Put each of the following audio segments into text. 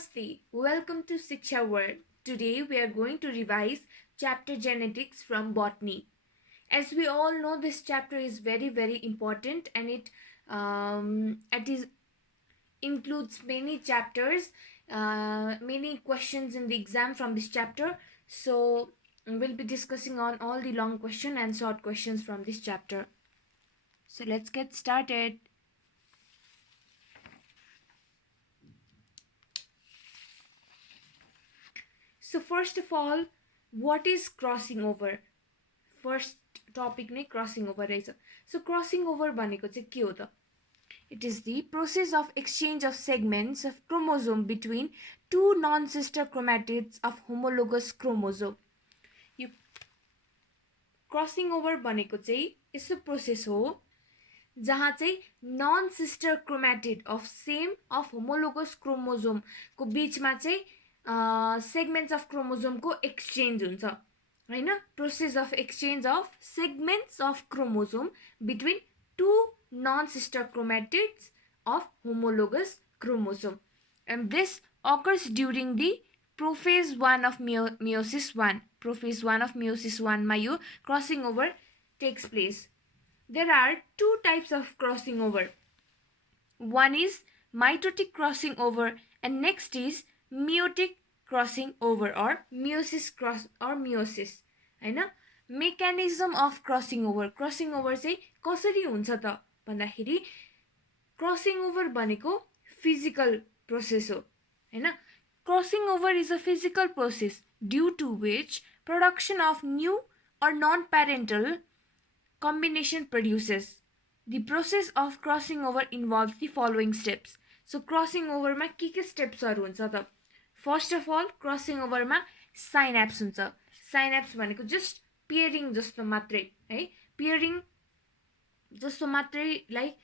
Namaste, welcome to Shiksha World. Today we are going to revise chapter genetics from botany. As we all know, this chapter is very important and it includes many chapters, many questions in the exam from this chapter. So we'll be discussing on all the long question and short questions from this chapter. So let's get started. So first of all, what is crossing over? First topic नै crossing over रहेछ. So crossing over भनेको चाहिँ के हो त? It is the process of exchange of segments of chromosome between two non-sister chromatids of homologous chromosome. यो crossing over भनेको चाहिँ यस्तो प्रोसेस हो जहाँ चाहिँ non sister chromatid of same of homologous chromosome को बीचमा चाहिँ सेगमेन्ट्स अफ क्रोमोजोम को एक्सचेन्ज हुन्छ हैन. Process of exchange of segments of chromosome between two non sister chromatids of homologous chromosome, and this occurs during the prophase 1 of meiosis 1. Prophase 1 of meiosis 1 मा यो crossing over takes place. There are two types of crossing over. One is mitotic crossing over and next is meiotic crossing over or meiosis cross or meiosis. हैन. Mechanism of crossing over. Crossing over चाहिँ कसरी हुन्छ त भन्दाखेरि crossing over भनेको physical process हो हैन. Crossing over is a physical process due to which production of new or non-parental combination produces. The process of crossing over involves the following steps. So crossing over मा के steps हरु हुन्छ त? First of all, crossing over मा synapse हुन्छ. Synapse भनेको just pairing जस्तो मात्रै है. Pairing जस्तो मात्रैलाई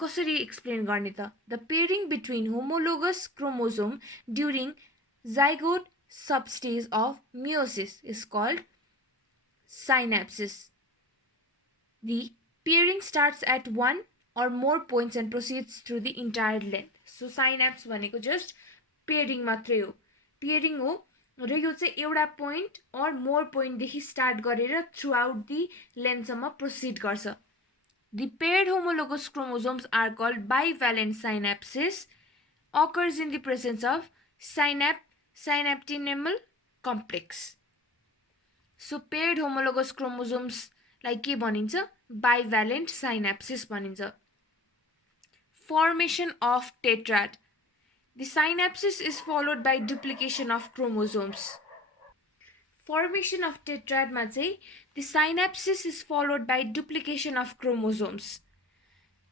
कसरी एक्सप्लेन गर्ने त? The pairing between homologous chromosome during zygote substage of meiosis is called synapses. The pairing starts at one or more points and proceeds through the entire length. So synapse भनेको just pairing मात्रै हो. Pairing हो र यो चाहिँ एउटा point or more point देखि start गरेर throughout the length सम्म proceed गर्छ. The paired homologous chromosomes are called bivalent synapses. Occurs in the presence of synaptinemal complex. So paired homologous chromosomes like के भनिन्छ? Bivalent synapses भनिन्छ. Formation of tetrad. The synapsis is followed by duplication of chromosomes. Formation of tetrad मा चाहिँ the synapsis is followed by duplication of chromosomes.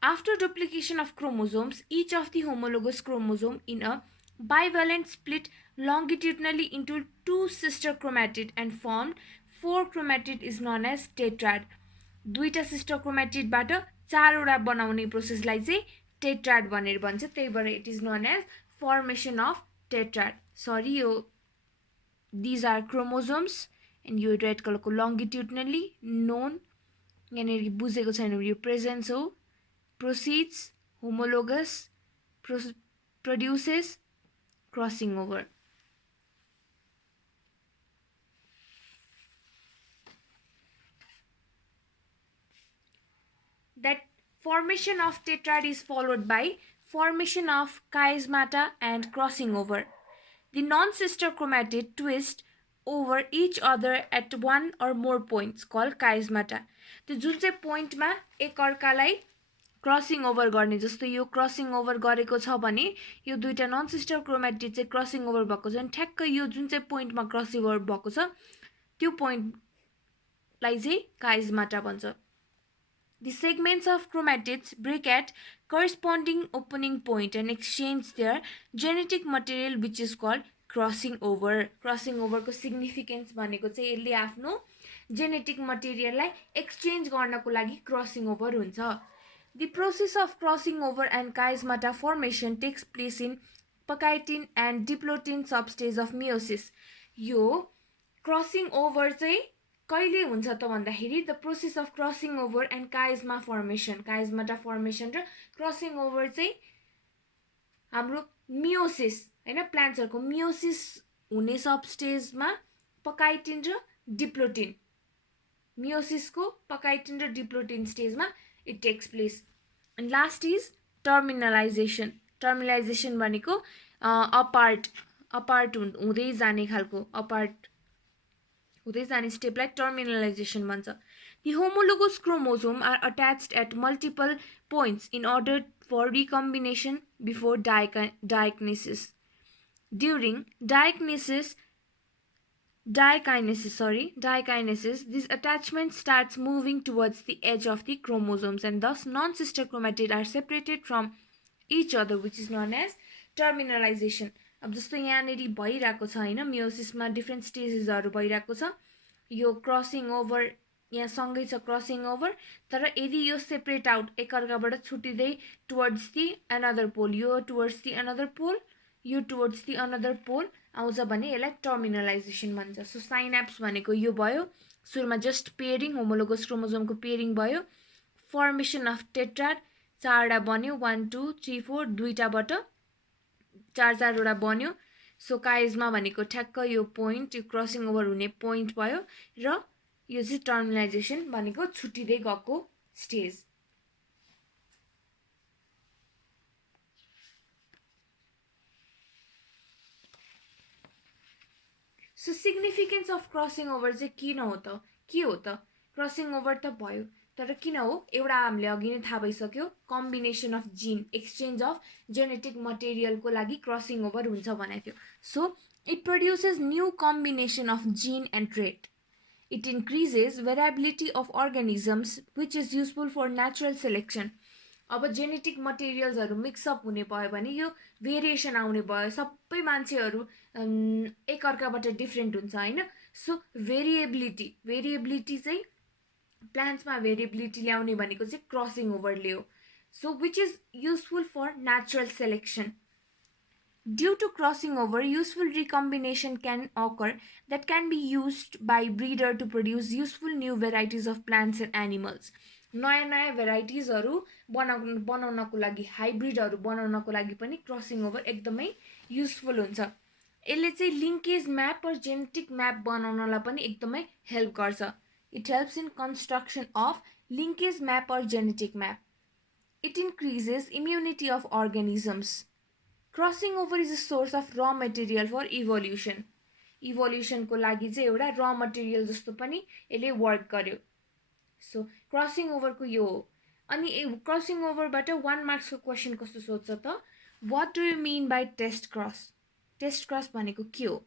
After duplication of chromosomes, each of the homologous chromosome in a bivalent split longitudinally into two sister chromatid and formed four chromatid is known as tetrad. दुईटा sister chromatid बाट चारवटा बनाउने प्रोसेसलाई चाहिँ tetrad भनेर भन्छ. त्यही भएर it is known as formation of tetrad. Sorry यो these are chromosomes and यो रेड कलरको longitudinally known यहाँनिर बुझेको छैन यो प्रेजेन्स हो. proceeds homologous produces crossing over. That formation of tetrad is followed by formation of chiasmata and crossing over. The non-sister chromatid twist over each other at one or more points called chiasmata. त्यो जुन चाहिँ पोइन्टमा एक अर्कालाई crossing over गर्ने, जस्तो यो crossing over गरेको छ भने यो दुईटा नन सिस्टर क्रोमेटिड चाहिँ क्रसिङ ओभर भएको छ अनि ठ्याक्क यो जुन चाहिँ पोइन्टमा क्रसिङ ओभर भएको छ त्यो पोइन्टलाई चाहिँ chiasmata भन्छ. The segments of chromatids break at corresponding opening point and exchange their genetic material which is called crossing over. Crossing over को significance भनेको चाहिँ यसले आफ्नो genetic material लाई exchange गर्नको लागि crossing over हुन्छ. The process of crossing over and chiasmata formation takes place in Pachytene and diplotin substage of meiosis. यो crossing over चाहिँ कहिले हुन्छ त भन्दाखेरि the process of crossing over and chiasmata formation र crossing over चाहिँ हाम्रो मियोसिस हैन प्लान्ट्सहरुको मियोसिस हुने सब स्टेजमा पकाइटिन र डिप्लोटिन मियोसिसको पकाइटिन र डिप्लोटिन स्टेजमा it takes place and last is terminalisation भनेको अपार्ट हुँदै जाने खालको अपार्ट हुँदै जाने स्टेपलाई टर्मिनलाइजेसन भन्छ The homologous chromosome are attached at multiple points in order for recombination before dikinesis. During dikinesis, this attachment starts moving towards the edge of the chromosomes and thus non-sister chromatid are separated from each other, which is known as terminalization. अब जस्तो यहाँनेरि भइरहेको छ हैन मियोसिसमा different स्टेजेसहरु भइरहेको छ यो crossing over यहाँ सँगै छ क्रसिङ ओभर तर यदि यो सेपरेट आउट एकअर्काबाट छुटिँदै टुवर्ड्स दि अनदर पोल यो टुवर्ड्स दि अनदर पोल यो टुवर्ड्स दि अनदर पोल आउँछ भने यसलाई टर्मिनलाइजेसन भन्छ सो साइनाप्स भनेको यो भयो सुरुमा जस्ट पेयरिङ होमोलोगस क्रोमोसोमको पेयरिङ भयो फर्मेसन अफ टेट्राड चारवटा बन्यो 1 2 3 4 दुईटाबाट चारवटा बन्यो सो काइजमा भनेको ठ्याक्क यो पोइन्ट यो क्रसिङ ओभर हुने पोइन्ट भयो र यो चाहिँ टर्मिनलाइजेसन भनेको छुटिँदै गएको stage so significance of crossing over चाहिँ किन हो त के हो त क्रसिङ ओभर त भयो तर किन हो एउटा हामीले अघि नै थाहा भइसक्यो combination of gene exchange of genetic मटेरियलको लागि क्रसिङ ओभर हुन्छ भनेको थियो so it produces new combination of gene and trait It increases variability of organisms, which is useful for natural selection. अब जेनेटिक मटेरियल्सहरु मिक्सअप हुने भयो भने यो भेरिएसन आउने भयो सबै मान्छेहरु एक अर्काबाट डिफरेन्ट हुन्छ हैन सो भेरिएबिलिटी चाहिँ प्लान्ट्समा भेरिएबिलिटी ल्याउने भनेको चाहिँ क्रसिङ ओभरले हो so which is useful for natural selection Due to crossing over, useful recombination can occur that can be used by breeder to produce useful new varieties of plants and animals. नयाँ भेराइटिजहरु बनाउनको लागि हाइब्रिडहरु बनाउनको लागि पनि crossing over एकदमै useful हुन्छ यसले चाहिँ लिंकेज म्याप र जेनेटिक म्याप बनाउनलाई पनि एकदमै हेल्प गर्छ it helps in construction of linkage map र genetic map it increases immunity of organisms Crossing over is a source of raw material for evolution. Evolution को लागि चाहिँ एउटा raw material जस्तो पनि यसले वर्क गर्यो. So crossing over को यो हो. अनि crossing over बाट 1 marks को क्वेशन कस्तो सोध्छ त? What do you mean by test cross? Test cross भनेको के हो?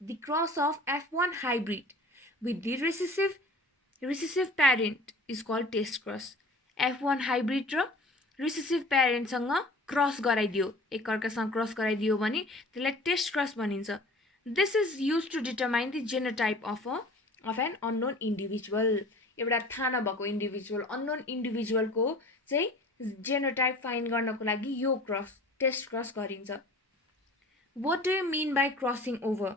The cross of F1 hybrid with the recessive parent is called test cross. F1 hybrid र recessive parent सँग क्रस गराइदियो एकअर्कासँग क्रस गराइदियो भने त्यसलाई टेस्ट क्रस भनिन्छ this is used to determine the genotype of an unknown individual एउटा थाहा नभएको इन्डिभिजुअल अननोन इन्डिभिजुअलको चाहिँ जेनोटाइप फाइन्ड गर्नको लागि यो क्रस टेस्ट क्रस गरिन्छ what do you mean by crossing over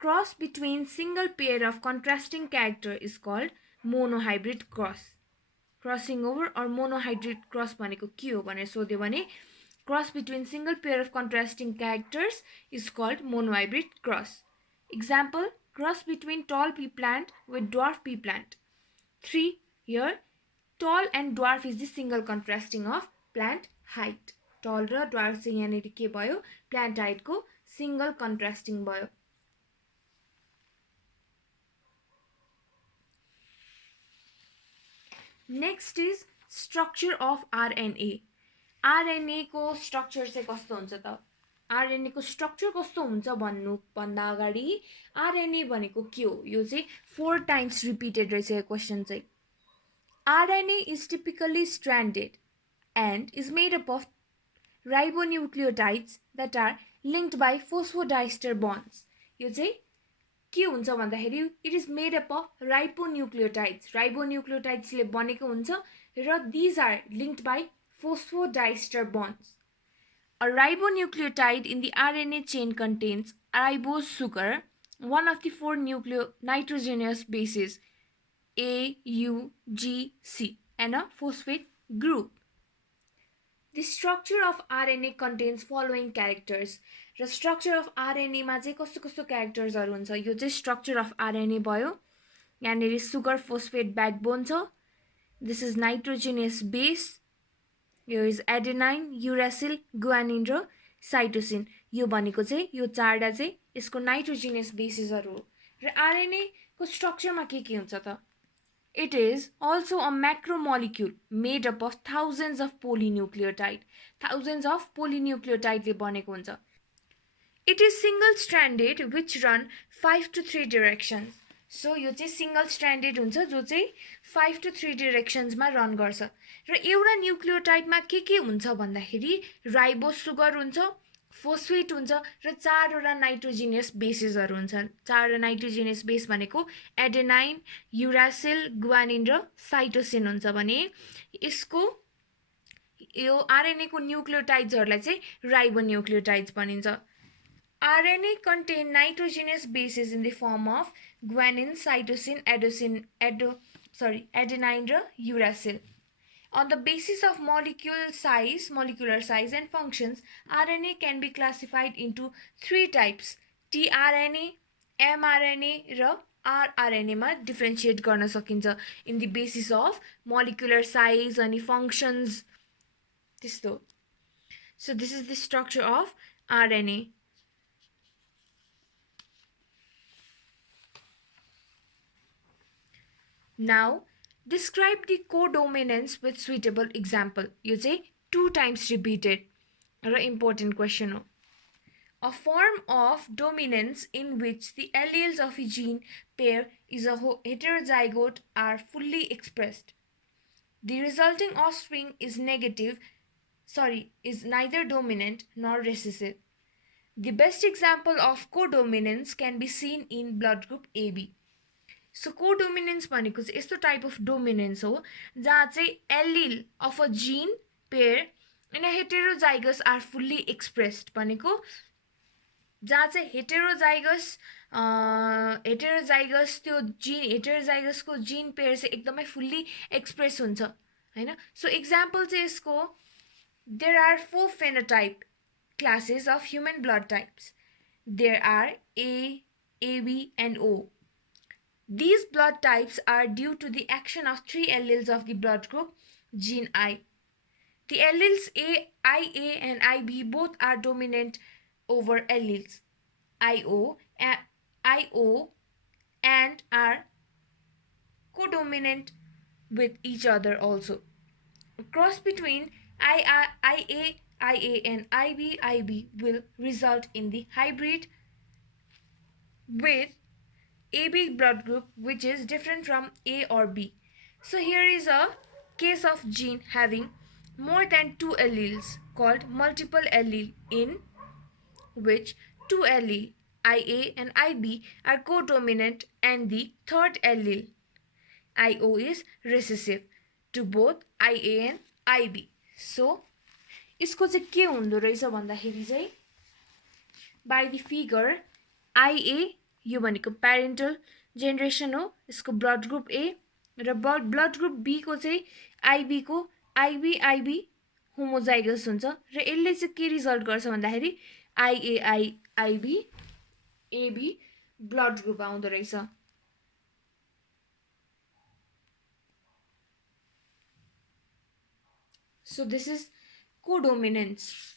cross between single pair of contrasting character is called monohybrid cross Crossing over or monohybrid cross भनेको के हो भनेर सोध्यो भने cross between single pair of contrasting characters is called monohybrid cross. Example, cross between tall pea plant with dwarf pea plant. 3. Here, tall and dwarf is the single contrasting of plant height. Tall र dwarf चाहिँ यहाँनेरि के भयो plant height को single contrasting भयो. Next is structure of RNA. RNA को structure चाहिँ कस्तो हुन्छ त? RNA को structure कस्तो हुन्छ भन्दा अगाडि RNA भनेको के हो? यो चाहिँ 4 times repeated रहेछ यो question चाहिँ. RNA is typically stranded and is made up of ribonucleotides that are linked by phosphodiester bonds. यो चाहिँ के हुन्छ भन्दाखेरि it is made up of ribonucleotides ले बनेको हुन्छ र this are linked by phosphodiester bonds. A ribonucleotide in the RNA chain contains ribose sugar, one of the 4 nitrogenous bases A, U, G, C and a phosphate group. The structure of RNA contains following characters. र structure of RNA मा चाहिँ कस्तो कस्तो charactersहरू हुन्छ, यो चाहिँ structure of RNA भयो. यहाँनिर sugar phosphate backbone छ. This is nitrogenous base. Here is adenine, uracil, guanine र cytosine. यो भनेको चाहिँ यो चारवटा चाहिँ यसको नाइट्रोजिनियस बेसिसहरू हो. र RNA को स्ट्रक्चरमा के हुन्छ त? It is also a macromolecule made up of thousands of polynucleotide. Thousands of polynucleotide ले बनेको हुन्छ. It is single stranded which run 5 to 3 directions. So यो चाहिँ single stranded हुन्छ जो चाहिँ 5 to 3 directions मा रन गर्छ. र एउटा न्यूक्लियोटाइड मा के हुन्छ भन्दाखेरि राइबोस सुगर हुन्छ, फोस्फेट हुन्छ र चारवटा नाइट्रोजिनियस बेसिसहरू हुन्छन्. चारवटा नाइट्रोजिनियस बेस भनेको एडेनाइन, युरासिल, गुआनिन र साइटोसिन हुन्छ भने यसको यो आरएनए को न्यूक्लियोटाइड्सहरूलाई चाहिँ राइबोन्यूक्लियोटाइड्स भनिन्छ. RNA contain nitrogenous bases in the form of guanine, cytosine, adenine र uracil. On the basis of molecular size and functions, RNA can be classified into 3 types: tRNA, mRNA र rRNA मा differentiate गर्न सकिन्छ in the basis of molecular size अनि functions त्यस्तो. So this is the structure of RNA. Now, describe the codominance with suitable example. You say 2 times repeated. An important question. A form of dominance in which the alleles of a gene pair is a heterozygote are fully expressed. The resulting offspring is neither dominant nor recessive. The best example of codominance can be seen in blood group AB. So codominance भनेको चाहिँ यस्तो type of dominance हो जहाँ चाहिँ allele of a gene pair in heterozygous are fully expressed भनेको जहाँ चाहिँ heterozygous त्यो जीन हेटेरोजाइगसको जीन पेयर चाहिँ एकदमै फुल्ली एक्सप्रेस हुन्छ हैन. सो एक्जाम्पल चाहिँ यसको there are 4 phenotype classes of human blood types. There are A, AB and O. These blood types are due to the action of 3 alleles of the blood group gene I. The alleles IA and IB both are dominant over alleles IO and are codominant with each other also. A cross between IA and IB will result in the hybrid with AB blood group, which is different from A or B. So here is a case of gene having more than 2 alleles called multiple allele, in which 2 allele IA and IB are codominant and the third allele IO is recessive to both IA and IB. So इसको चाहिँ के हुँदो रहेछ भन्दाखेरि चाहिँ by the figure IA यो भनेको parental generation हो, यसको ब्लड ग्रुप ए र ब्लड ग्रुप बी को चाहिँ आइबी को आइबी होमोजाइगस हुन्छ र यसले चाहिँ के रिजल्ट गर्छ भन्दाखेरि आइबी एबी ब्लड ग्रुप आउँदो रहेछ. So this is codominance.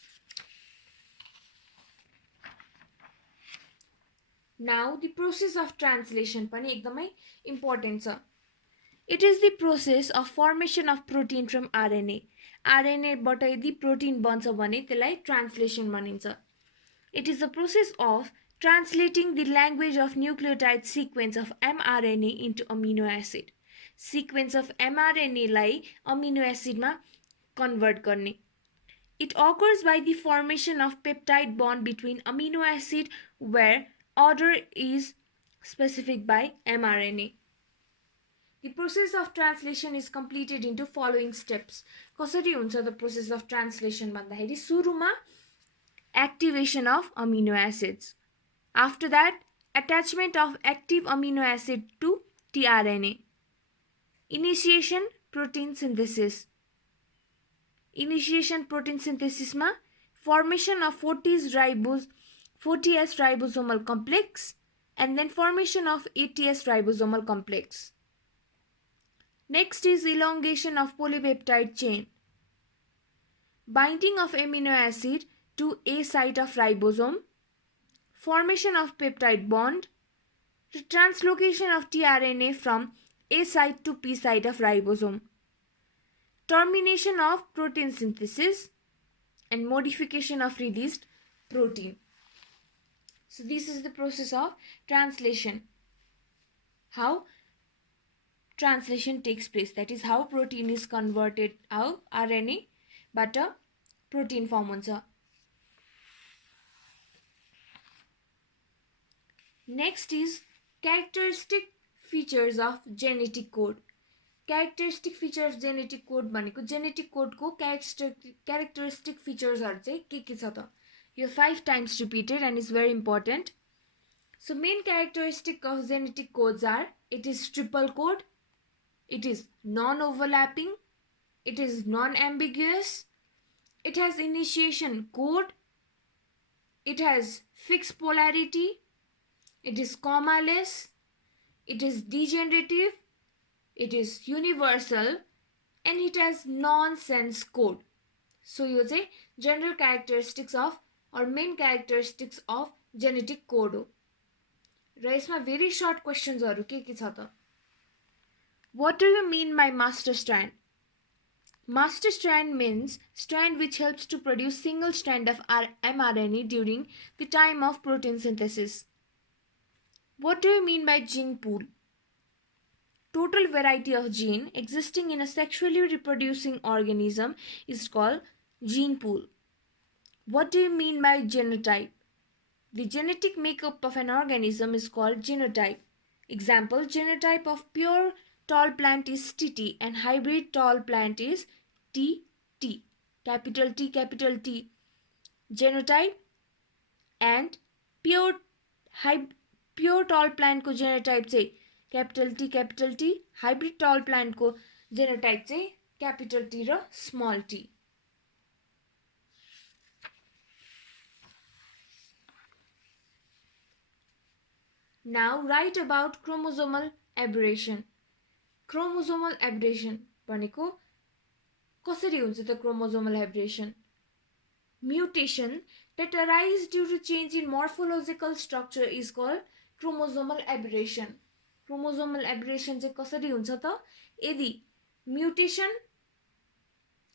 Now the process of translation पनि एकदमै important छ. It is the process of formation of protein from RNA. RNA बाट यदि प्रोटिन बन्छ भने त्यसलाई ट्रान्सलेसन भनिन्छ. It is the process of translating the language of nucleotide sequence of mRNA into amino acid. Sequence of mRNA लाई amino acid मा convert गर्ने. It occurs by the formation of peptide bond between amino acid where order is specified by mRNA. The process of translation is completed into following steps. कसरी हुन्छ the process of translation भन्दाखेरि सुरुमा activation of amino acids. After that, attachment of active amino acid to tRNA. Initiation protein synthesis. Initiation protein सिन्थेसिसमा formation of 40S ribosomal complex and then formation of 80S ribosomal complex. Next is elongation of polypeptide chain. Binding of amino acid to A site of ribosome, formation of peptide bond, translocation of tRNA from A site to P site of ribosome, termination of protein synthesis, and modification of released protein. So this is the process of translation. How translation takes place, that is how protein is converted out RNA but a protein form हुन्छ. Next is characteristic features of genetic code. Characteristic feature of genetic code भनेको genetic code को characteristic features हरु चाहिँ के छ त? यो 5 times repeated and is very important. So main characteristic of genetic codes are: it is triple code, it is non-overlapping, it is non-ambiguous, it has initiation code, it has fixed polarity, it is commaless, it is degenerative, it is universal, and it has nonsense code. So यो चाहिँ general characteristics of or main characteristics of genetic code हो. र यसमा very short questions हरु के छ त? What do you mean by master strand? Master strand means strand which helps to produce single strand of mRNA during the time of protein synthesis. What do you mean by gene pool? Total variety of gene existing in a sexually reproducing organism is called gene pool. What do you mean by genotype? The genetic makeup of an organism is called genotype. Example, genotype of pure tall plant is TT and hybrid tall plant is TT. Capital T, capital T. Genotype and pure tall plant को genotype चाहिँ capital T, capital T. Hybrid tall plant को genotype चाहिँ capital T र small t. Now write about chromosomal aberration. Chromosomal aberration भनेको कसरी हुन्छ त chromosomal aberration? Mutation that arise due to change in morphological structure is called chromosomal aberration. Chromosomal aberration चाहिँ कसरी हुन्छ त? यदि mutation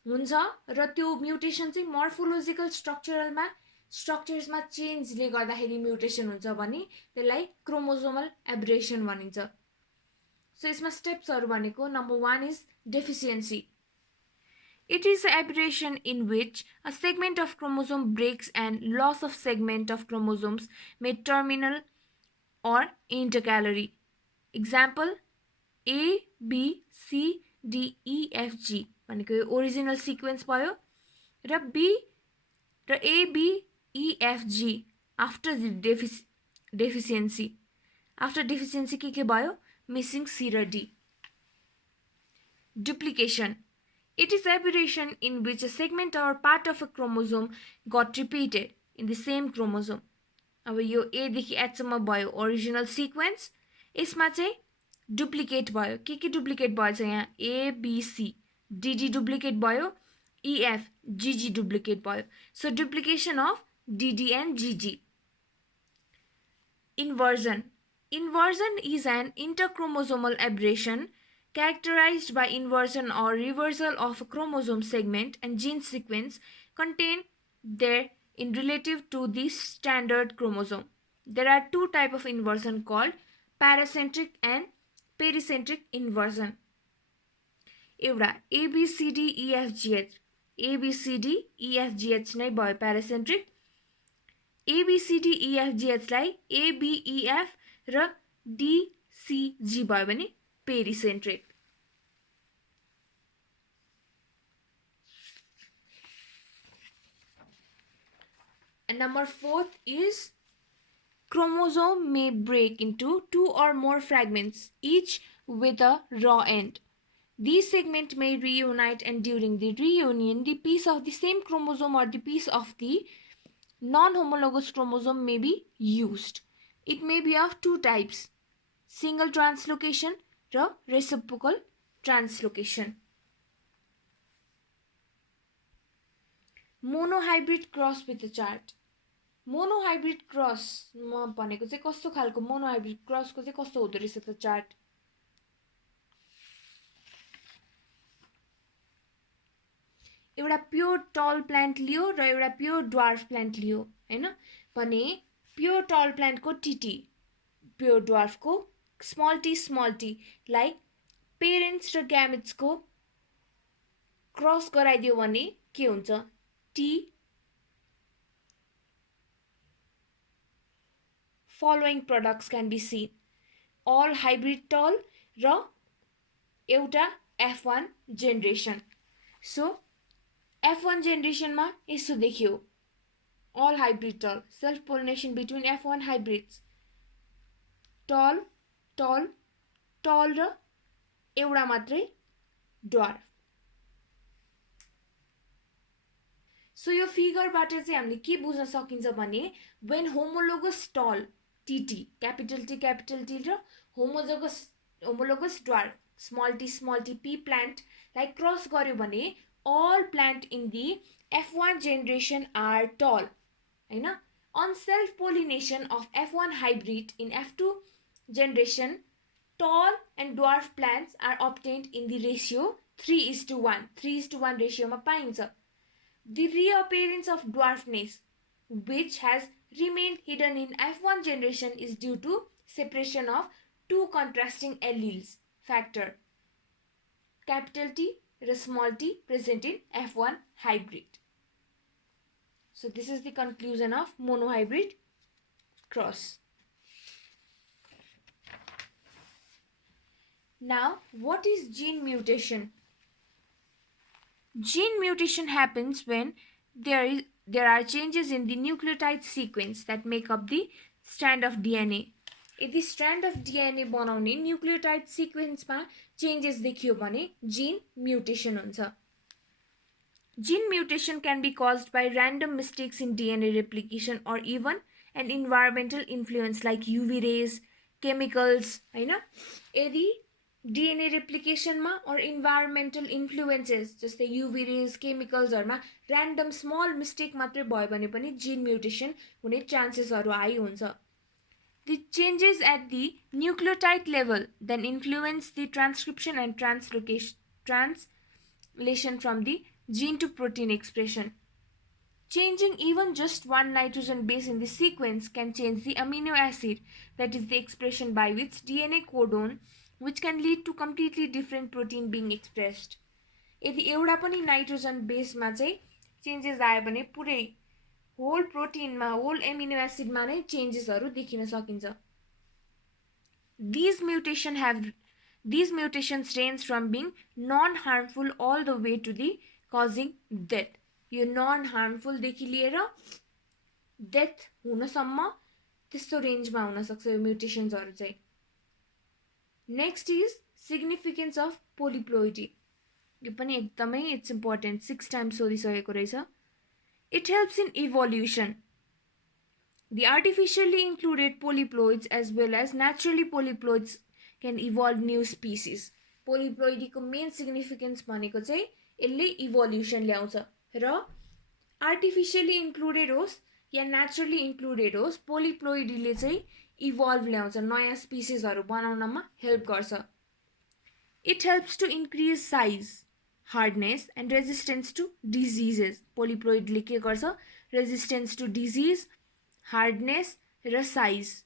हुन्छ र त्यो mutation चाहिँ morphological structures मा change ले गर्दाखेरि mutation हुन्छ भने त्यसलाई chromosomal aberration भनिन्छ. So यसमा steps हरु भनेको number 1 is deficiency. It is an aberration in which a segment of chromosome breaks and loss of segment of chromosomes made terminal or intercalary. Example, A, B, C, D, E, F, G भनेको यो original sequence भयो र A, B, E, F, G after the deficiency. After deficiency के भयो? Missing C र D. Duplication. It is aberration in which a segment or part of a chromosome got repeated in the same chromosome. अब यो A देखि H सम्म भयो original sequence. यसमा चाहिँ duplicate भयो. के duplicate भयो चाहिँ यहाँ A, B, C, D, D duplicate भयो, E, F, G, G duplicate भयो. So duplication of D, D and G, G. Inversion. Inversion is an interchromosomal aberration characterized by inversion or reversal of a chromosome segment and gene sequence contained there in relative to the standard chromosome. There are two types of inversion called paracentric and pericentric inversion. एउटा ABCDEFGH ABCDEFGH नै भयो paracentric. ABCDEFGH लाई ABEF र DCG भयो भने pericentric. And number 4 is chromosome may break into 2 or more fragments, each with a raw end. These segments may reunite, and during the reunion, the piece of the same chromosome or the piece of the non-homologous chromosome may be used. It may be of two types: single translocation or reciprocal translocation. Monohybrid cross with a chart. Monohybrid cross ma भनेको चाहिँ कस्तो खालको monohybrid cross को चाहिँ कस्तो हुँदो रहेछ त चार्ट. एउटा प्योर टल प्लान्ट लियो र एउटा प्योर ड्वार्फ प्लान्ट लियो हैन भने प्योर टल प्लान्ट को टीटी प्योर ड्वार्फ को स्मल टी लाइक पेरेन्ट्स र ग्यामेट्स को क्रस गराइदियो भने के हुन्छ T following products can be seen: all hybrid tall र एउटा F1 generation. So F1 generation मा यसो देखियो all hybrid tall, self pollination between F1 hybrids, tall र एउटा मात्रै dwarf. So यो फिगर बाट चाहिँ हामीले के बुझ्न सकिन्छ भने when homologous tall TT capital T र homologous dwarf small t p plant like cross गर्यो भने all plant in the F1 generation are tall हैन. On self pollination of F1 hybrid in F2 generation, tall and dwarf plants are obtained in the ratio 3:1. 3:1 ratio मा पाइन्छ. The reappearance of dwarfness, which has remained hidden in F1 generation, is due to separation of two contrasting alleles factor capital T and small t present in F1 hybrid. So this is the conclusion of monohybrid cross. Now, what is gene mutation? Gene mutation happens when there are changes in the nucleotide sequence that make up the strand of DNA. यदि strand of DNA बनाउने nucleotide sequence मा changes देखियो भने gene mutation हुन्छ. Gene mutation can be caused by random mistakes in DNA replication or even an environmental influence like UV rays, chemicals हैन. यदि DNA replication मा or environmental influences जस्तै UV rays, chemicals हरुमा random small mistake मात्रै भयो भने पनि gene mutation हुने chances हरु हाई हुन्छ. The changes at the nucleotide level then influence the transcription and translation from the gene to protein expression. Changing even just one nitrogen base in the sequence can change the amino acid, that is the expression by which DNA codon, which can lead to completely different protein being expressed. यदि एउटा पनि nitrogen बेसमा चाहिँ changes आयो भने पुरै whole प्रोटिनमा whole amino एसिडमा नै चेन्जेसहरु देखिन सकिन्छ. These mutations range from being non-harmful all the way to the causing death. यो non-harmful देखि लिएर death हुनसम्म त्यस्तो रेन्जमा हुन सक्छ यो म्युटेशन्सहरु चाहिँ. Next is significance of polyploidy. यो पनि एकदमै it's important. 6 times सोधिसकेको रहेछ. It helps in evolution. The artificially included polyploids as well as naturally polyploids can evolve new species. Polyploidy को main significance भनेको चाहिँ यसले evolution ल्याउँछ र artificially included होस् या naturally included होस् polyploidy ले चाहिँ evolve ल्याउँछ, नयाँ species हरु बनाउनमा help गर्छ. It helps to increase size, hardness and resistance to diseases. Polyploid ले के गर्छ? Resistance to disease, hardness र size.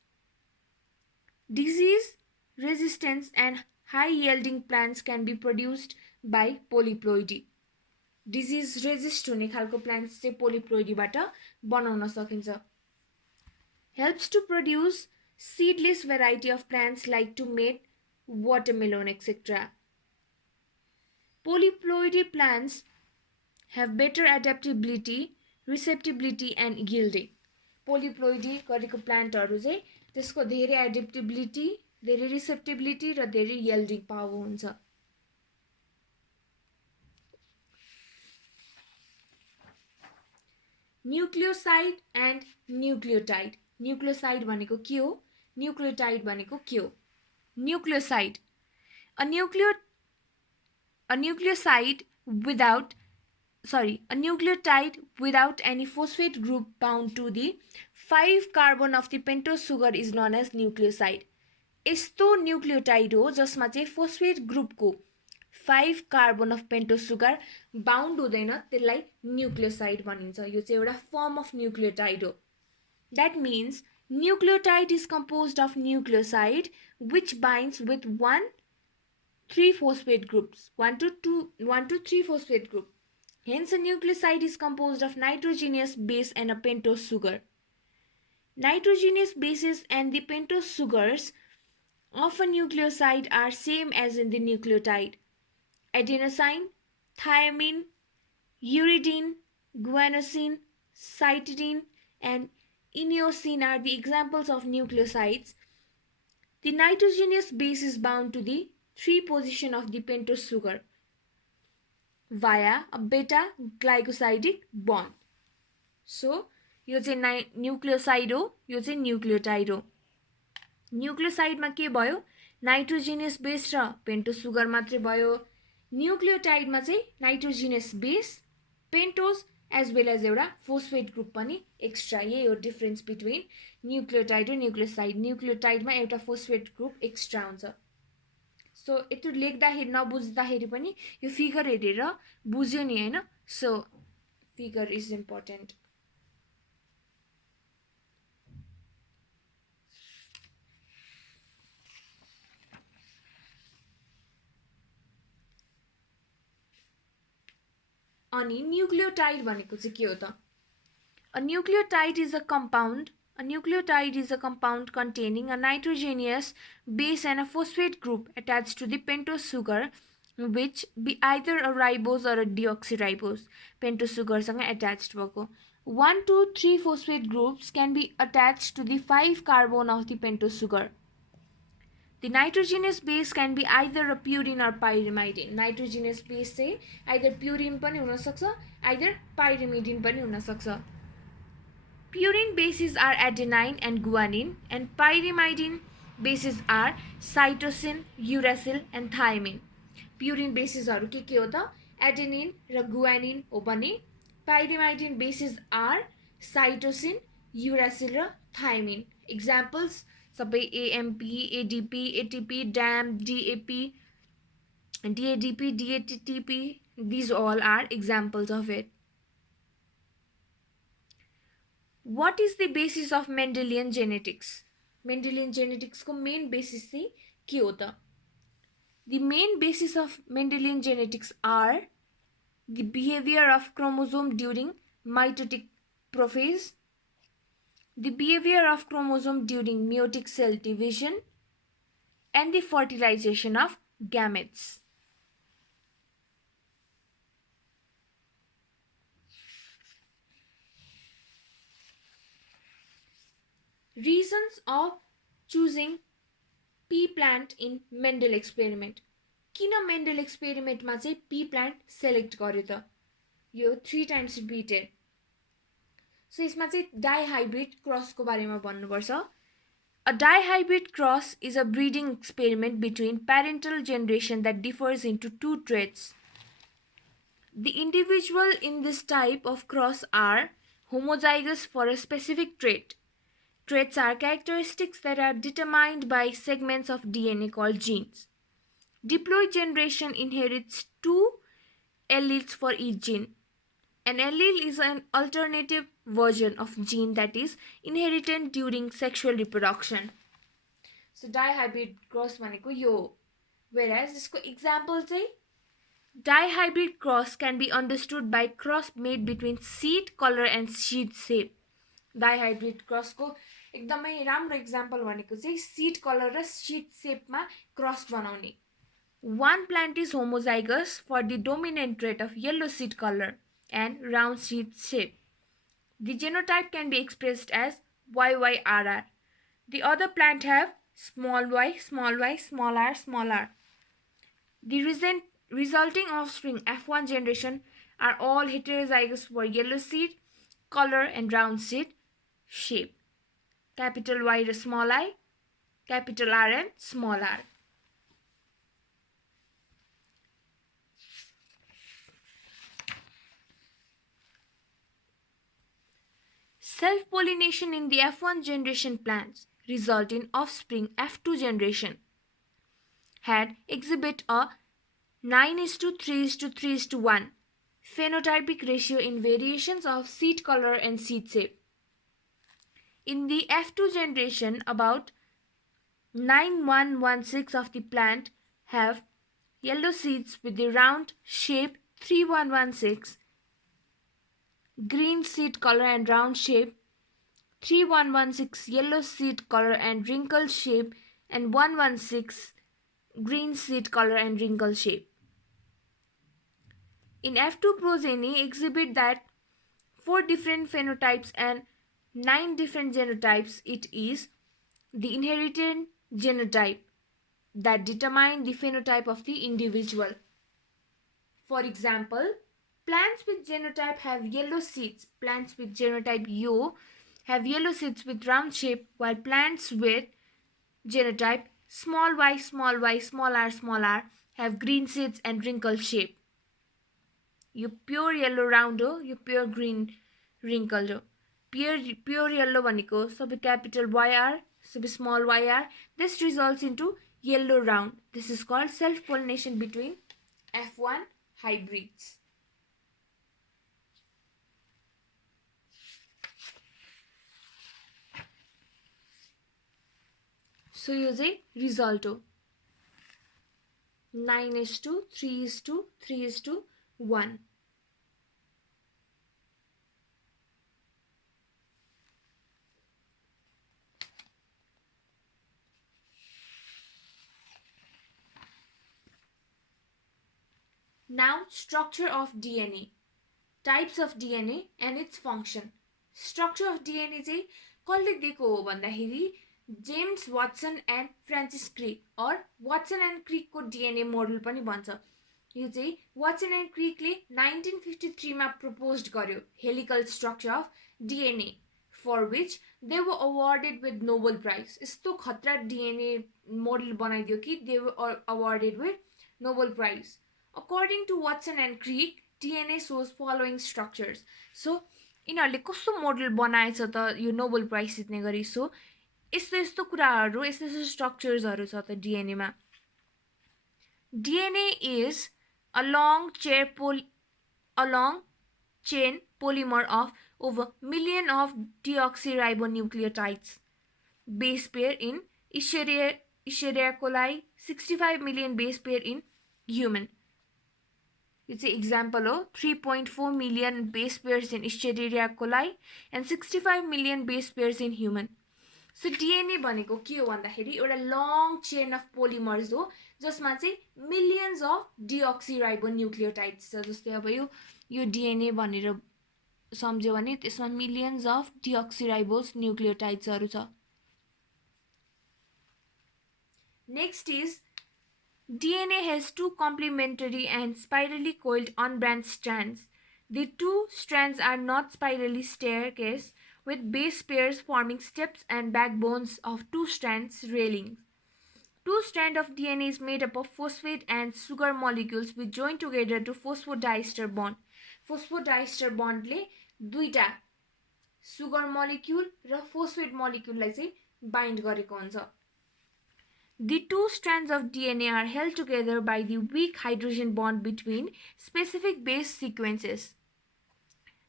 Disease resistance and high yielding plants can be produced by polyploidy. Disease resist हुने खालको plants चाहिँ polyploidy बाट बनाउन सकिन्छ. Helps to produce seedless variety of plants like tomato, watermelon, etc. Polyploidy plants have better adaptability, receptibility and yielding. Polyploidy गरेको प्लान्टहरु चाहिँ त्यसको धेरै adaptability, धेरै receptibility र धेरै yielding power हुन्छ. Nucleoside and nucleotide. न्यूक्लियोसाइड भनेको के हो, न्यूक्लियोटाइड भनेको के हो? Nucleoside, a nucleoside without a nucleotide without any phosphate group bound to the 5 carbon of the pentose sugar is known as nucleoside. यस्तो न्यूक्लियोटाइड हो जसमा चाहिँ फोस्फेट ग्रुपको 5 कार्बन अफ पेन्टोज सुगर बाउन्ड हुँदैन, त्यसलाई न्यूक्लियोसाइड भनिन्छ. यो चाहिँ एउटा फर्म अफ न्यूक्लियोटाइड हो. That means nucleotide is composed of nucleoside which binds with 1,3 phosphate groups, 1 to 3 phosphate group. Hence, a nucleoside is composed of nitrogenous base and a pentose sugar. Nitrogenous bases and the pentose sugars of a nucleoside are same as in the nucleotide. Adenosine, thymine, uridine, guanosine, cytidine, and inosine are the examples of nucleosides. The nitrogenous base is bound to the 3 position of the pentose sugar via a beta glycosidic bond. So, यो चाहिँ nucleoside हो, यो चाहिँ nucleotide हो. न्यूक्लियोसाइडमा के भयो, नाइट्रोजेनियस base र पेन्टोज sugar मात्रै भयो. न्यूक्लियोटाइडमा चाहिँ नाइट्रोजेनियस बेस, पेन्टोज एज वेल एज एउटा फोस्फेट ग्रुप पनि एक्स्ट्रा. यही हो डिफरेन्स बिट्विन न्यूक्लियोटाइड र न्यूक्लियोसाइड. न्यूक्लियोटाइडमा एउटा फोस्फेट ग्रुप एक्स्ट्रा हुन्छ. सो यत्रो लेख्दाखेरि नबुझ्दाखेरि पनि यो फिगर हेरेर बुझ्यो नि हैन. So figure is important. अनि न्यूक्लियोटाइड भनेको चाहिँ के हो त? A nucleotide is a compound. A nucleotide is a compound containing a nitrogenous base and a phosphate group attached to the pentose sugar, which be either a ribose or a deoxyribose. Pentose sugar सँग attached भएको. 1 to 3 phosphate groups can be attached to the 5 carbon of the pentose sugar. The nitrogenous base can be either a purine or pyrimidine. Nitrogenous base चाहिँ either purine पनि हुन सक्छ, either pyrimidine पनि हुन सक्छ. Purine bases are adenine and guanine, and pyrimidine bases are cytosine, uracil, and thymine. Purine bases are के हो त? Adenine र guanine हो भने pyrimidine bases are cytosine, uracil र thymine. Examples सबै AMP, ADP, ATP, DAM, DAP, DADP, DATP. These all are examples of it. What is the basis of Mendelian genetics? Mendelian genetics को main basis चाहिँ के हो त? The main basis of Mendelian genetics are the behavior of chromosome during mitotic prophase, the behavior of chromosome during meiotic cell division, and the fertilization of gametes. Reasons of choosing pea plant in Mendel experiment. किन Mendel experiment मा चाहिँ pea plant select गर्यो त? यो 3 times repeated. So यसमा चाहिँ dihybrid cross को बारेमा भन्नुपर्छ. A dihybrid cross is a breeding experiment between parental generation that differs into 2 traits. The individual in this type of cross are homozygous for a specific trait. Traits are characteristics that are determined by segments of DNA called genes. Diploid generation inherits 2 alleles for each gene. An allele is an alternative version of gene that is inherited during sexual reproduction. So dihybrid cross भनेको यो हो. Whereas यसको example चाहिँ dihybrid cross can be understood by cross made between seed color and seed shape. Dihybrid cross को एकदमै राम्रो example भनेको चाहिँ seed color र seed shape मा cross बनाउने. One plant is homozygous for the dominant trait of yellow seed color and round seed shape. The genotype can be expressed as YYRR. The other plant have small y, small y, small r, small r. The resulting offspring F1 generation are all heterozygous for yellow seed color and round seed shape. Capital Y र small I, capital R and small r. Self-pollination in the F1 generation plants result in offspring F2 generation had exhibit a 9:3:3:1 phenotypic ratio in variations of seed color and seed shape. In the F2 generation, about 9:1:1:6 of the plant have yellow seeds with the round shape 3:1:1:6, green seed color and round shape 3:1:1:6, yellow seed color and wrinkle shape, and 1:1:6, green seed color and wrinkle shape. In F2 progeny exhibit that 4 different phenotypes and 9 different genotypes. It is the inherited genotype that determine the phenotype of the individual. For example, plants with genotype have yellow seeds. Plants with genotype U have yellow seeds with round shape, while plants with genotype small y, small y, small r have green seeds and wrinkle shape. यो pure yellow round हो, यो pure green wrinkled हो. Pure yellow भनेको सबै capital YR, सबै small yr. This results into yellow round. This is called self-pollination between F1 hybrids. So यो चाहिँ result हो. 9:3:3:1. Now, structure of DNA, types of DNA and its function. Structure of DNA चाहिँ कसले दिएको हो भन्दाखेरि James Watson and Francis Crick और Watson and क्रिकको DNA मोडल पनि भन्छ. यो चाहिँ वाटसन एन्ड क्रिकले 1953 मा प्रपोज्ड गर्यो helical structure of DNA, for which they were awarded with Nobel prize. यस्तो खतरा DNA मोडल बनाइदियो कि they were awarded with Nobel prize. According to Watson and Crick, DNA shows following structures. So, यिनीहरूले कस्तो model बनाएछ त यो Nobel price जित्ने गरी. सो यस्तो कुराहरू, यस्तो स्ट्रक्चर्सहरू छ त डिएनएमा. DNA is a long chain polymer of over million of deoxyribonucleotides. Base pair in Escherichia coli, 65 million base pair in human. It's an example of 3.4 million base pairs in Escherichia coli and 65 million base pairs in human. So DNA भनेको के हो भन्दाखेरि एउटा long chain of polymers हो जसमा चाहिँ millions of deoxyribonucleotides छ. जस्तै अब यो DNA भनेर सम्झ्यो भने त्यसमा millions of deoxyribonucleotides हरू छ. Next is DNA has two complementary and spirally coiled unbranched strands. The two strands are not spirally staircase with base pairs forming steps and backbones of two strands railings. Two strands of DNA is made up of phosphate and sugar molecules which join together to phosphodiester bond. Phosphodiester bond ले दुईटा sugar molecule र phosphate molecule लाई चाहिँ bind गरेको हुन्छ. The two strands of DNA are held together by the weak hydrogen bond between specific base sequences.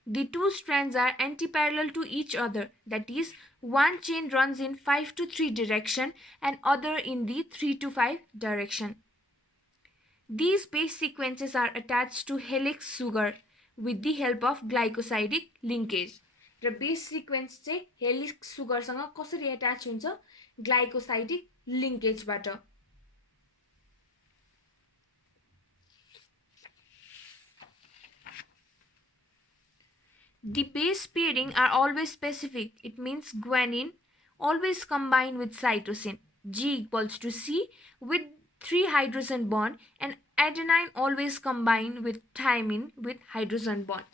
The two strands are antiparallel to each other, that is, one chain runs in 5 to 3 direction and other in the 3 to 5 direction. These base sequences are attached to helix sugar with the help of glycosidic linkage. The base sequence चाहिँ helix sugar सँग कसरी attach हुन्छ? Glycosidic linkage बाट. The base pairing are always specific. It means guanine always combine with cytosine, G equals to C with 3 hydrogen bond, and adenine always combine with thymine with hydrogen bond.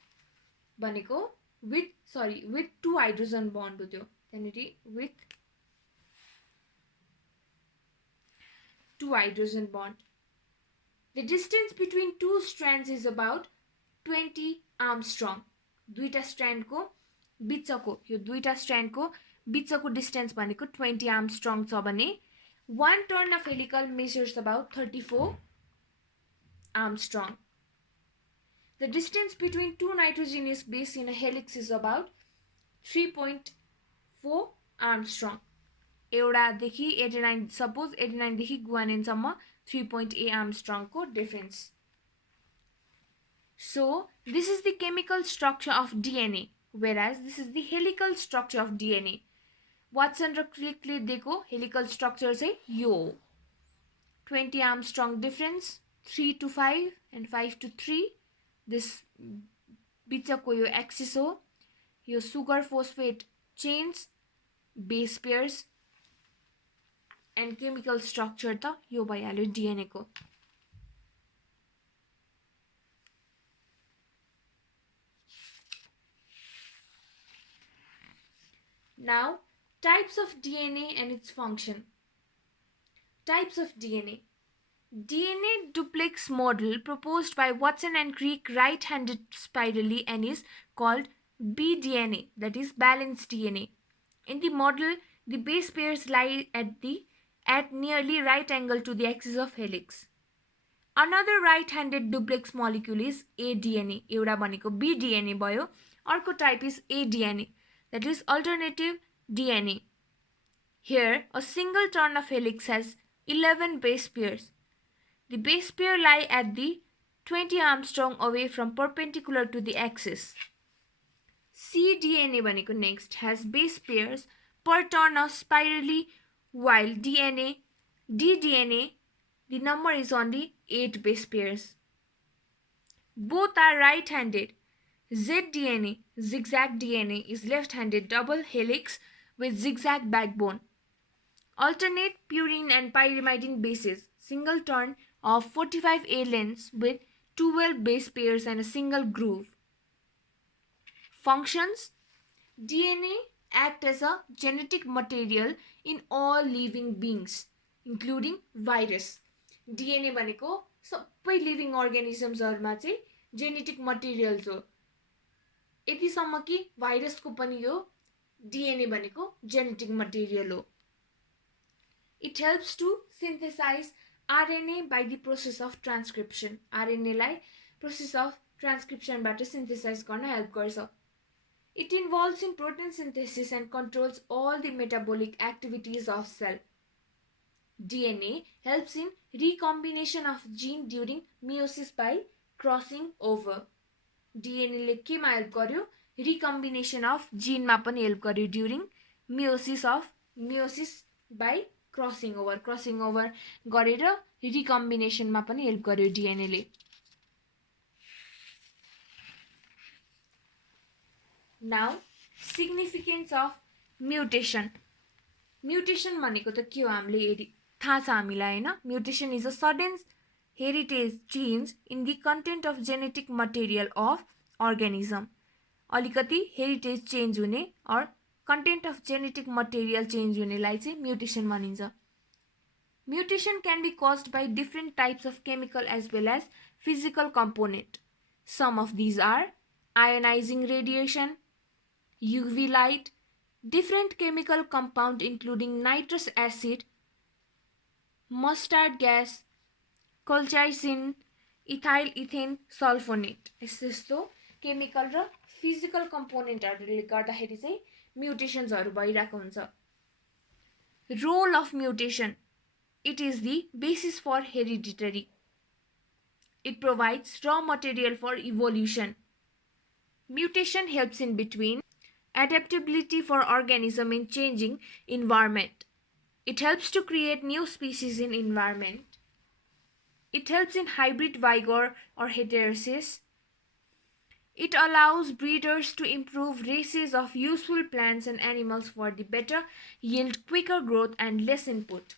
भनेको with 2 hydrogen bond हो त्यो त्यहाँनेरि with 2 hydrogen bond. The distance between 2 strands is about 20 Armstrong. दुईटा strand को बीचको यो दुईटा strand को बीचको डिस्टेंस भनेको 20 Armstrong छ भने 1 turn of helical measures about 34 Armstrong. The distance between 2 nitrogenous bases in a helix is about 3.4 Armstrong. एउटा देखि 89 सपोज 89 देखि गुआनिन सम्म 3.8 Armstrong को difference. So this is the chemical structure of DNA, whereas this is the helical structure of DNA. Watson र Crickले दिएको helical structure चाहिँ यो 20 Armstrong difference, 3 to 5 and 5 to 3. This बीचको यो axis हो, यो sugar phosphate chains, base pairs and chemical structure त यो भइहाल्यो DNA को. Now, types of DNA and its function. Types of DNA. DNA duplex model proposed by Watson and Crick right-handed spirally and is called BDNA, that is balanced DNA. In the model, the base pairs lie at nearly right angle to the axis of helix. Another right-handed duplex molecule is ADNA. एउटा भनेको BDNA भयो. अर्को type is ADNA, that is alternative DNA. Here, a single turn of helix has 11 base pairs. The base pair lie at the 20 Armstrong away from perpendicular to the axis. cDNA भनेको next has base pairs per turn of spirally, while ddNA, the number is only 8 base pairs. Both are right-handed. zDNA, zigzag DNA, is left-handed double helix with zigzag backbone. Alternate purine and pyrimidine bases, single turn of 45A lengths with 12 base pairs and a single groove. Functions. DNA act as a genetic material in all living beings, including virus. DNA भनेको सबै living organisms हरुमा चाहिँ genetic materials हो. यतिसम्म कि virus को पनि यो DNA भनेको genetic material हो. It helps to synthesize RNA by the process of transcription. RNA लाई process of transcription बाट synthesize गर्न help गर्छ. It involves in protein synthesis and controls all the metabolic activities of cell. DNA helps in recombination of gene during meiosis by crossing over. DNA ले केमा help गर्यो? Recombination of gene मा पनि help गर्यो during meiosis by crossing over. Crossing over गरेर recombination मा पनि help गर्यो DNA ले. Now, significance of mutation. Mutation भनेको त के हो हामीले थाहा छ हामीलाई हैन? Mutation is a sudden heritage change in the content of genetic material of organism. अलिकति heritage change हुने or content of genetic material change हुनेलाई चाहिँ mutation भनिन्छ. Mutation can be caused by different types of chemical as well as physical component. Some of these are ionizing radiation, UV light, different chemical compound including nitrous acid, mustard gas, colchicine, ethyl ethane sulfonate. यस्तो chemical र physical component हरुले गर्दाखेरि चाहिँ mutations हरु भइराको हुन्छ. Role of mutation. It is the basis for hereditary. It provides raw material for evolution. Mutation helps in between adaptability for organism in changing environment. It helps to create new species in environment. It helps in hybrid vigor or heterosis. It allows breeders to improve races of useful plants and animals for the better yield, quicker growth and less input.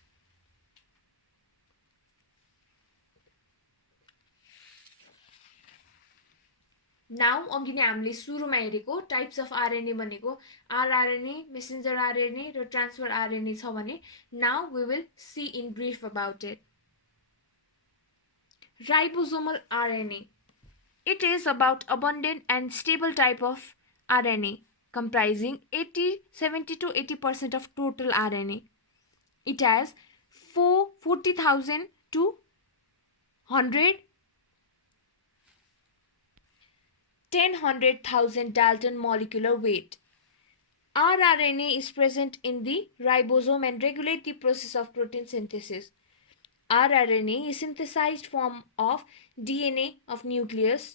Now अघि नै हामीले सुरुमा हेरेको types of RNA भनेको rRNA, messenger RNA र transfer RNA छ भने now we will see in brief about it. Ribosomal RNA. It is about abundant and stable type of RNA comprising 70 to 80% of total RNA. It has 40,000 to 100,000 Dalton molecular weight. rRNA is present in the ribosome and regulate the process of protein synthesis. rRNA is synthesized form of DNA of nucleus.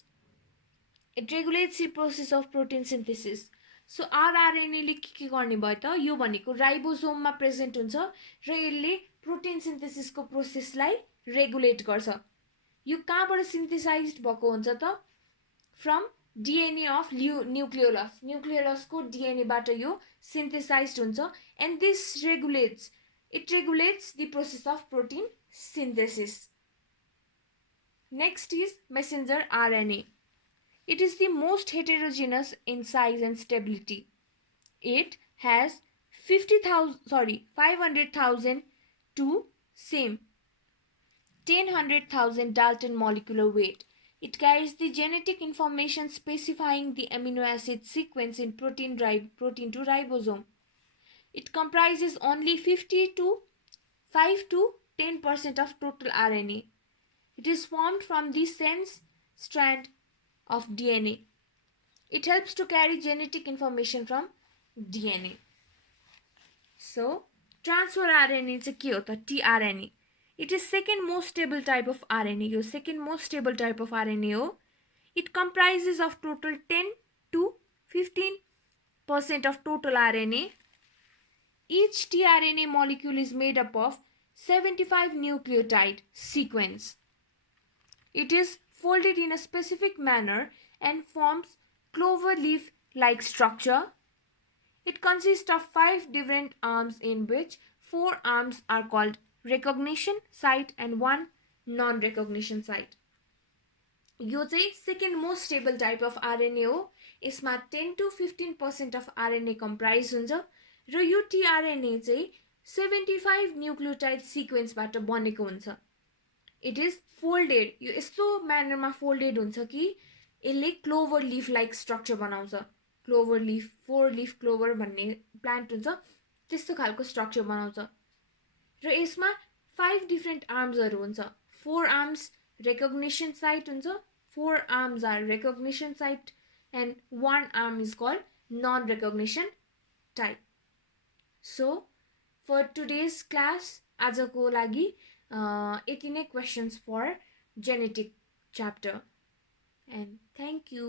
It regulates the process of protein synthesis. So rRNA ले के गर्ने भयो त यो भनेको राइबोसोममा present हुन्छ र यसले प्रोटिन सिन्थेसिसको प्रोसेसलाई रेगुलेट गर्छ. यो कहाँबाट सिन्थेसाइज्ड भएको हुन्छ त फ्रम DNA अफ न्यूक्लियोलस. न्यूक्लियोलसको DNA बाट यो सिन्थेसाइज्ड हुन्छ and this regulates the process of protein synthesis. Next is messenger RNA. It is the most heterogeneous in size and stability. It has 500,000 to same 100,000 Dalton molecular weight. It carries the genetic information specifying the amino acid sequence in protein to ribosome. It comprises only 5 to 10% of total RNA. It is formed from the sense strand of DNA. It helps to carry genetic information from DNA. So, transfer RNA is tRNA. It is second most stable type of RNA. Your second most stable type of RNA. It comprises of total 10 to 15% of total RNA. Each tRNA molecule is made up of 75 nucleotide sequence. It is folded in a specific manner and forms clover leaf-like structure. It consists of 5 different arms in which 4 arms are called recognition site and 1 non-recognition site. यो चाहिँ second most stable type of RNA हो. यसमा 10 to 15% of RNA comprise हुन्छ र यो tRNA चाहिँ 75 nucleotide सिक्वेन्सबाट बनेको हुन्छ. It is folded. यो यस्तो म्यानरमा फोल्डेड हुन्छ कि यसले क्लोभर लिफ लाइक स्ट्रक्चर बनाउँछ. क्लोभर लिफ 4 लिफ क्लोभर भन्ने प्लान्ट हुन्छ त्यस्तो खालको स्ट्रक्चर बनाउँछ र यसमा 5 डिफ्रेन्ट आर्म्सहरू हुन्छ. 4 आर्म्स रेकग्निसन साइट हुन्छ. 4 arms are recognition site and 1 arm is called non recognition type. So for today's class, आजको लागि यति नै questions for genetic chapter. And thank you.